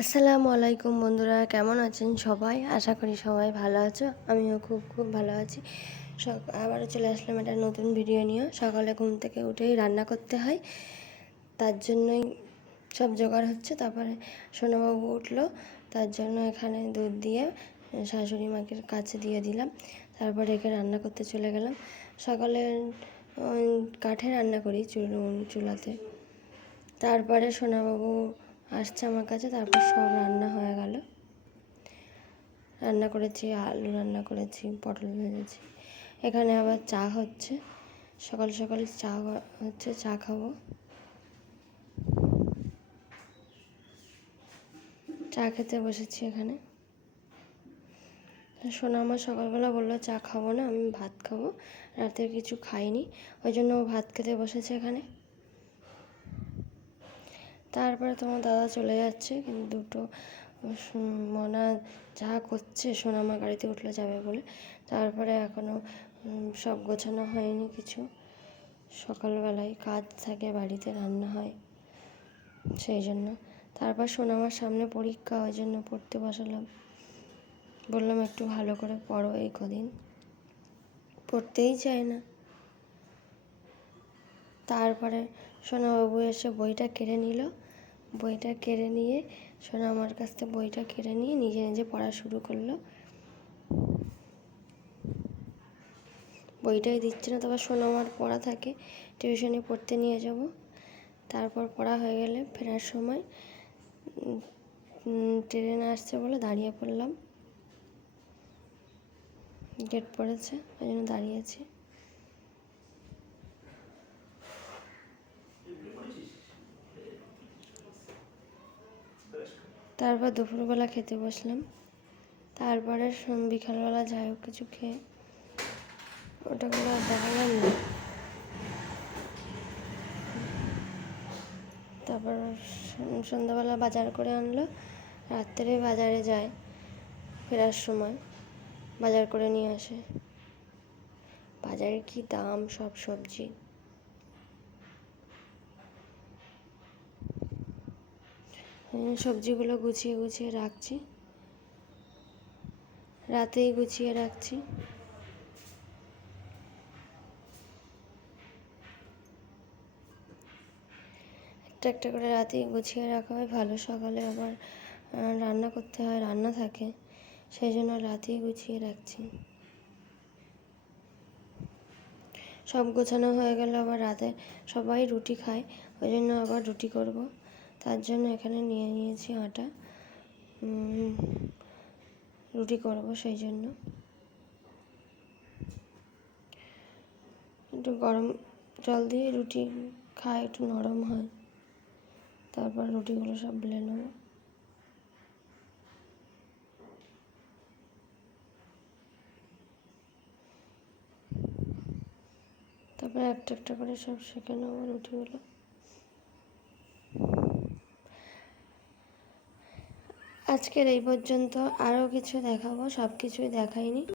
আসসালামু আলাইকুম বন্ধুরা, কেমন আছেন সবাই? আশা করি সবাই ভালো আছো। আমিও খুব ভালো আছি। আবারও চলে আসলাম একটা নতুন ভিডিও নিয়ে। সকালে ঘুম থেকে উঠেই রান্না করতে হয়, তার জন্যই সব জোগাড় হচ্ছে। তারপরে সোনাবাবু উঠলো, তার জন্য এখানে দুধ দিয়ে শাশুড়ি মাকে কাছে দিয়ে দিলাম। তারপরে একে রান্না করতে চলে গেলাম। সকালে কাঠে রান্না করি, চুলাতে। তারপরে সোনাবাবু আসছে আমার কাছে, তারপর সব রান্না হয়ে গেল। রান্না করেছি, আলু রান্না করেছি, পটল ভেজেছি। এখানে আবার চা হচ্ছে, সকাল সকাল চা হচ্ছে, চা খাবো। চা খেতে বসেছি এখানে। সোনা আমার সকালবেলা বললো চা খাবো না, আমি ভাত খাবো, রাতের কিছু খাইনি, ওই জন্য ও ভাত খেতে বসেছে এখানে। তারপরে তোমার দাদা চলে যাচ্ছে, কিন্তু দুটো মনা যা করছে, সোনামা গাড়িতে উঠলে যাবে বলে। তারপরে এখনও সব গোছানো হয়নি কিছু। সকালবেলায় কাজ থাকে, বাড়িতে রান্না হয়, সেই জন্য। তারপর সোনামার সামনে পরীক্ষা, ওই জন্য পড়তে বসালাম। বললাম একটু ভালো করে পড়ো, এই কদিন পড়তেই চায় না। তারপরে সোনাবাবু এসে বইটা কেড়ে নিল। বইটা কেড়ে নিয়ে সোনা আমার কাছ থেকে বইটা কেড়ে নিয়ে নিজে নিজে পড়া শুরু করলো। বইটাই দিচ্ছে না। তারপর সোনা আমার পড়া থাকে, টিউশনে পড়তে নিয়ে যাব। তারপর পড়া হয়ে গেলে ফেরার সময় ট্রেন আসছে বলে দাঁড়িয়ে পড়লাম। গেট পড়েছে, ওই জন্য দাঁড়িয়েছি। তারপর দুপুরবেলা খেতে বসলাম। তারপরে বিকালবেলা যাই হোক কিছু খেয়ে, ওটাগুলো আর দেখালাম না। তারপর সন্ধ্যাবেলা বাজার করে আনলো। রাত্রে বাজারে যায়, ফেরার সময় বাজার করে নিয়ে আসে। বাজারে কি দাম সব সবজি! সবজিগুলো গুছিয়ে গুছিয়ে রাখছি, রাতেই গুছিয়ে রাখছি। একটা একটা করে রাতেই গুছিয়ে রাখা হয় ভালো। সকালে আবার রান্না করতে হয়, রান্না থাকে, সেই জন্য রাতেই গুছিয়ে রাখছি। সব গোছানো হয়ে গেলে আবার রাতে সবাই রুটি খায়, ওই জন্য আবার রুটি করব। তার জন্য এখানে নিয়ে নিয়েছি আটা, রুটি করব। সেই জন্য একটু গরম জল দিয়ে রুটি খায়, একটু নরম হয়। তারপর রুটিগুলো সব বেলে নেব। তারপরে একটা একটা করে সব সেঁকে নেবো রুটিগুলো। আজকের এই পর্যন্ত। আরও কিছু দেখাবো, সব কিছুই দেখাইনি।